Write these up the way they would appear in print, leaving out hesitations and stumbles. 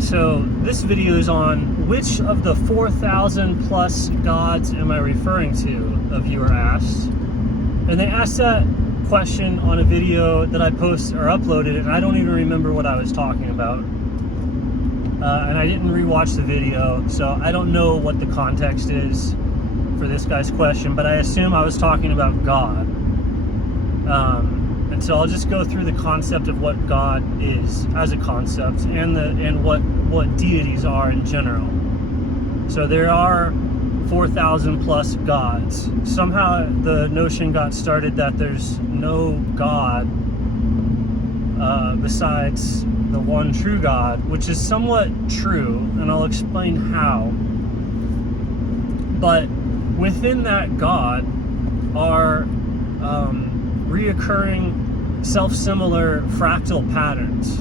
So this video is on which of the 4,000 plus gods am I referring to, a viewer asked. And they asked that question on a video that I posted or uploaded, and I don't even remember what I was talking about. And I didn't rewatch the video, so I don't know what the context is for this guy's question, but I assume I was talking about God. And so I'll just go through the concept of what God is as a concept and what deities are in general. So there are 4,000 plus gods. Somehow the notion got started that there's no God besides the one true God, which is somewhat true, and I'll explain how. But within that God are reoccurring self-similar fractal patterns.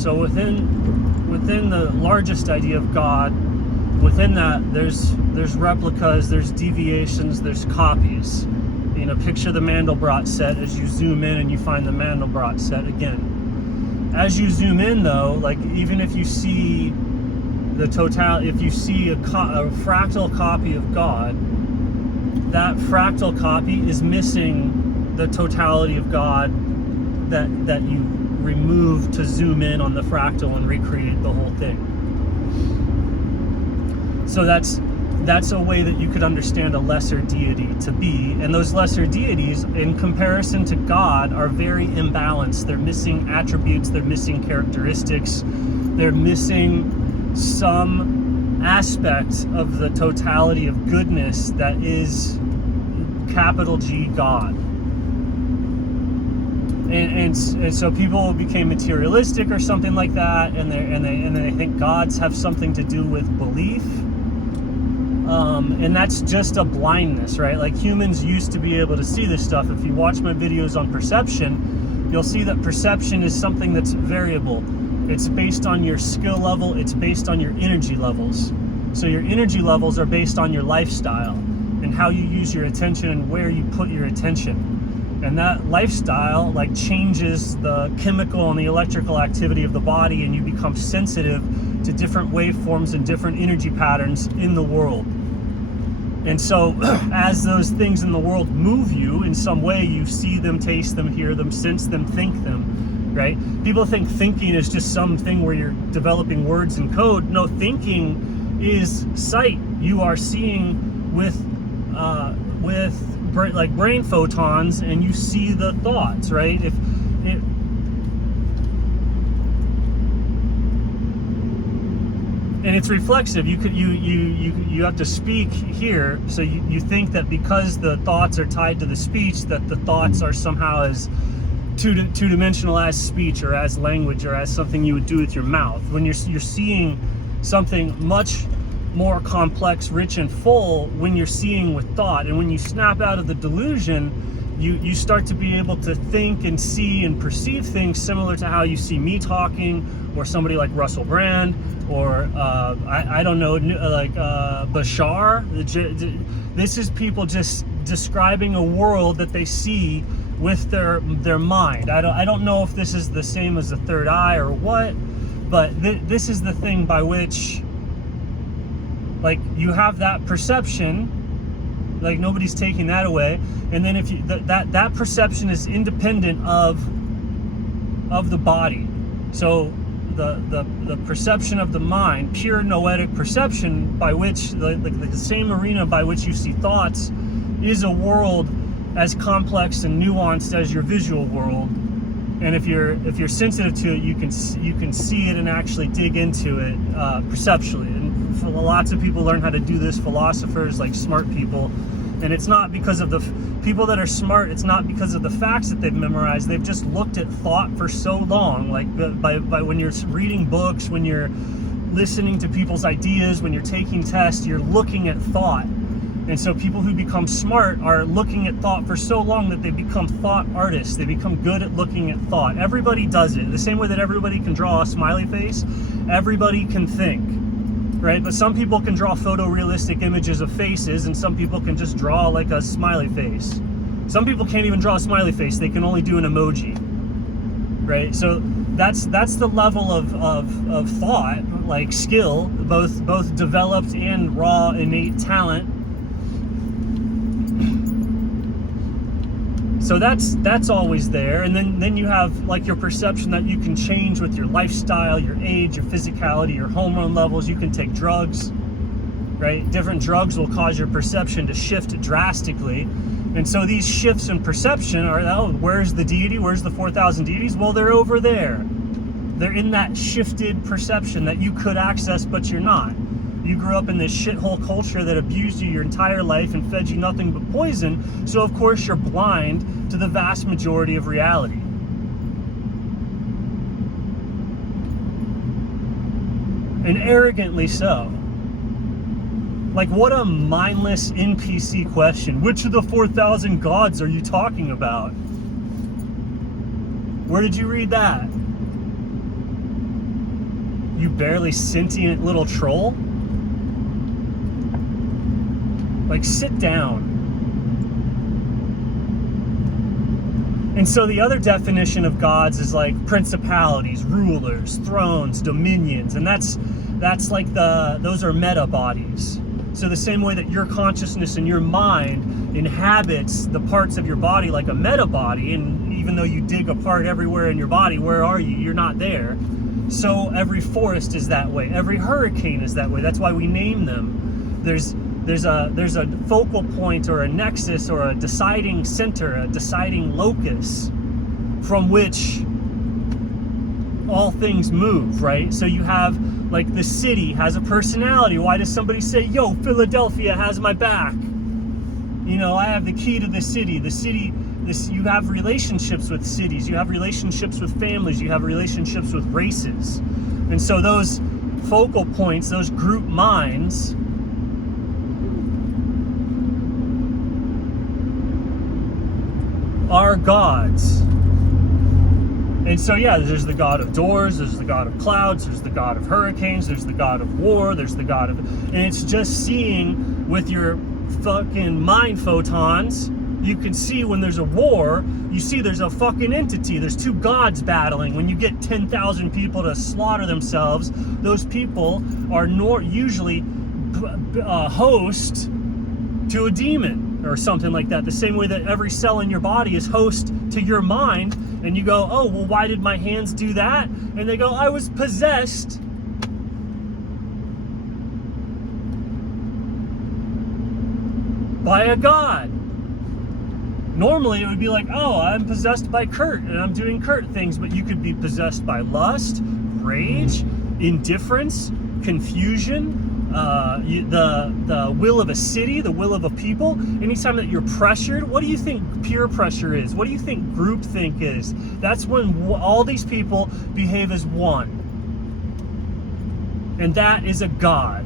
So within the largest idea of God, within that there's replicas, there's deviations, there's copies. You know, picture the Mandelbrot set as you zoom in and you find the Mandelbrot set again. As you zoom in though, like even if you see if you see a fractal copy of God, that fractal copy is missing the totality of God that you remove to zoom in on the fractal and recreate the whole thing. So that's a way that you could understand a lesser deity to be, and those lesser deities in comparison to God are very imbalanced. They're missing attributes, they're missing characteristics, they're missing some aspect of the totality of goodness that is capital G God. And so people became materialistic or something like that, and they think gods have something to do with belief, and that's just a blindness, right? Like humans used to be able to see this stuff. If you watch my videos on perception, you'll see that perception is something that's variable. It's based on your skill level, it's based on your energy levels. So your energy levels are based on your lifestyle and how you use your attention and where you put your attention. And that lifestyle like changes the chemical and the electrical activity of the body, and you become sensitive to different waveforms and different energy patterns in the world. And so as those things in the world move you in some way, you see them, taste them, hear them, sense them, think them, right? People think thinking is just something where you're developing words and code. No, thinking is sight. You are seeing with like brain photons, and you see the thoughts, right? And it's reflexive. You have to speak here, so you think that because the thoughts are tied to the speech, that the thoughts are somehow as two-dimensional as speech or as language or as something you would do with your mouth. When you're seeing something much more complex, rich, and full when you're seeing with thought. And when you snap out of the delusion, you start to be able to think and see and perceive things similar to how you see me talking, or somebody like Russell Brand, or I don't know, like Bashar. This is people just describing a world that they see with their mind. I don't know if this is the same as the third eye or what, but this is the thing by which, like, you have that perception, like nobody's taking that away, and then if you that perception is independent of the body. So the perception of the mind, pure noetic perception, by which the same arena by which you see thoughts, is a world as complex and nuanced as your visual world. And if you're sensitive to it, you can see it and actually dig into it perceptually. And lots of people learn how to do this, philosophers, like smart people. And it's not because of the people that are smart, it's not because of the facts that they've memorized. They've just looked at thought for so long. Like by when you're reading books, when you're listening to people's ideas, when you're taking tests, you're looking at thought. And so people who become smart are looking at thought for so long that they become thought artists. They become good at looking at thought. Everybody does it. The same way that everybody can draw a smiley face, everybody can think, right? But some people can draw photorealistic images of faces, and some people can just draw like a smiley face. Some people can't even draw a smiley face. They can only do an emoji, right? So that's the level of thought, like skill, both developed and raw innate talent. So that's always there. And then you have like your perception that you can change with your lifestyle, your age, your physicality, your hormone levels. You can take drugs, right? Different drugs will cause your perception to shift drastically. And so these shifts in perception are, oh, where's the deity? Where's the 4,000 deities? Well, they're over there. They're in that shifted perception that you could access, but you're not. You grew up in this shithole culture that abused you your entire life and fed you nothing but poison. So of course you're blind to the vast majority of reality. And arrogantly so. Like, what a mindless NPC question. Which of the 4,000 gods are you talking about? Where did you read that? You barely sentient little troll? Like, sit down. And so the other definition of gods is like principalities, rulers, thrones, dominions, and that's like those are meta bodies. So the same way that your consciousness and your mind inhabits the parts of your body like a meta body, and even though you dig apart everywhere in your body, where are you? You're not there. So every forest is that way. Every hurricane is that way. That's why we name them. There's a focal point or a nexus or a deciding center, a deciding locus from which all things move, right? So you have, like, the city has a personality. Why does somebody say, yo, Philadelphia has my back? You know, I have the key to the city. You have relationships with cities, you have relationships with families, you have relationships with races. And so those focal points, those group minds, are gods. And so yeah, there's the god of doors, there's the god of clouds, there's the god of hurricanes, there's the god of war, there's the god of, and it's just seeing with your fucking mind photons. You can see when there's a war, you see there's a fucking entity, there's two gods battling. When you get 10,000 people to slaughter themselves, those people are usually host to a demon or something like that. The same way that every cell in your body is host to your mind. And you go, oh, well, why did my hands do that? And they go, I was possessed. By a god. Normally it would be like, oh, I'm possessed by Kurt and I'm doing Kurt things, but you could be possessed by lust, rage, indifference, confusion, the will of a city, the will of a people. Anytime that you're pressured, what do you think peer pressure is? What do you think groupthink is? That's when all these people behave as one. And that is a god.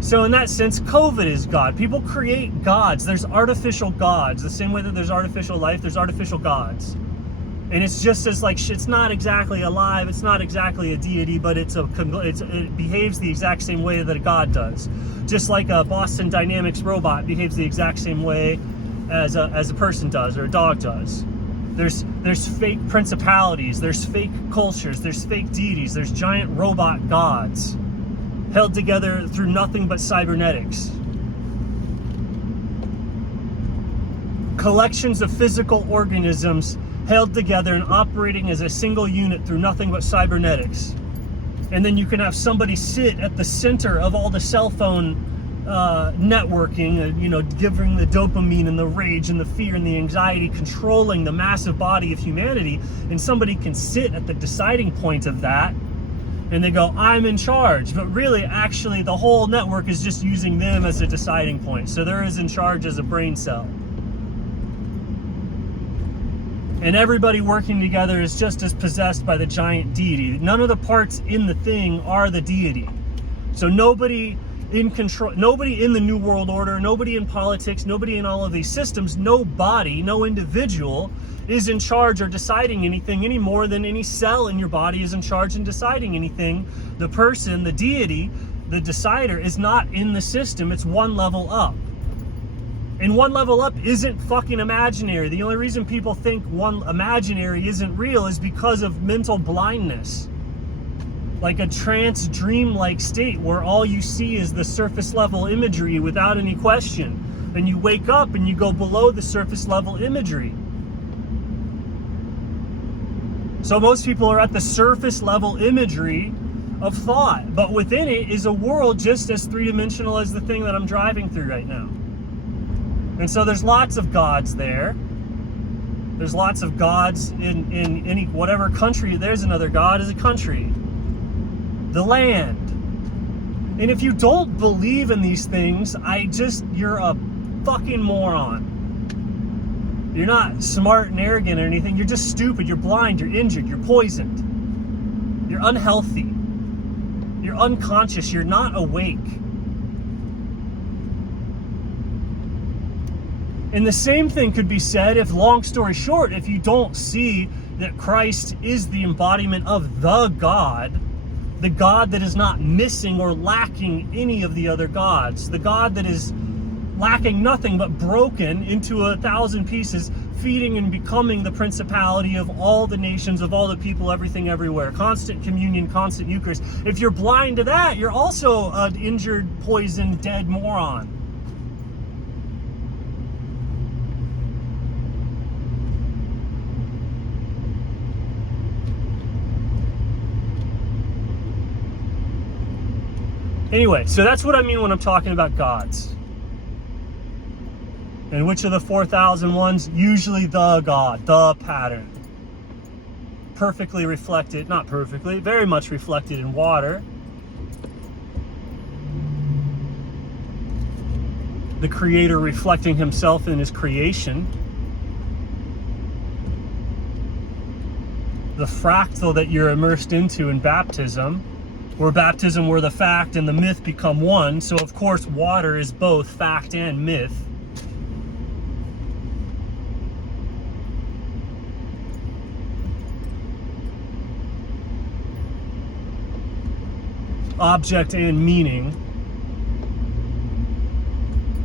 So in that sense, COVID is God. People create gods. There's artificial gods. The same way that there's artificial life, there's artificial gods. And it's just as like, it's not exactly alive, it's not exactly a deity, but it behaves the exact same way that a god does. Just like a Boston Dynamics robot behaves the exact same way as a person does or a dog does. There's fake principalities, there's fake cultures, there's fake deities, there's giant robot gods held together through nothing but cybernetics. Collections of physical organisms held together and operating as a single unit through nothing but cybernetics. And then you can have somebody sit at the center of all the cell phone networking, you know, giving the dopamine and the rage and the fear and the anxiety, controlling the massive body of humanity, and somebody can sit at the deciding point of that and they go, I'm in charge. But really, actually, the whole network is just using them as a deciding point. So they're as in charge as a brain cell. And everybody working together is just as possessed by the giant deity. None of the parts in the thing are the deity. So nobody in control, nobody in the New World Order, nobody in politics, nobody in all of these systems, nobody, no individual is in charge or deciding anything any more than any cell in your body is in charge and deciding anything. The person, the deity, the decider is not in the system, it's one level up. And one level up isn't fucking imaginary. The only reason people think one imaginary isn't real is because of mental blindness. Like a trance dream-like state where all you see is the surface level imagery without any question. Then you wake up and you go below the surface level imagery. So most people are at the surface level imagery of thought, but within it is a world just as three-dimensional as the thing that I'm driving through right now. And so there's lots of gods there. There's lots of gods in any whatever country. There's another god is a country. The land. And if you don't believe in these things, you're a fucking moron. You're not smart and arrogant or anything. You're just stupid. You're blind. You're injured. You're poisoned. You're unhealthy. You're unconscious. You're not awake. And the same thing could be said if, long story short, if you don't see that Christ is the embodiment of the God that is not missing or lacking any of the other gods, the God that is lacking nothing but broken into 1,000 pieces, feeding and becoming the principality of all the nations, of all the people, everything, everywhere. Constant communion, constant Eucharist. If you're blind to that, you're also an injured, poisoned, dead moron. Anyway, so that's what I mean when I'm talking about gods. And which of the 4,000 ones? Usually the God, the pattern. Perfectly reflected, not perfectly, very much reflected in water. The Creator reflecting Himself in His creation. The fractal that you're immersed into in baptism, where the fact and the myth become one. So of course water is both fact and myth. Object and meaning.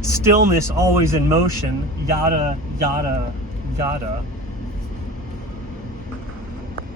Stillness always in motion. Yada, yada, yada.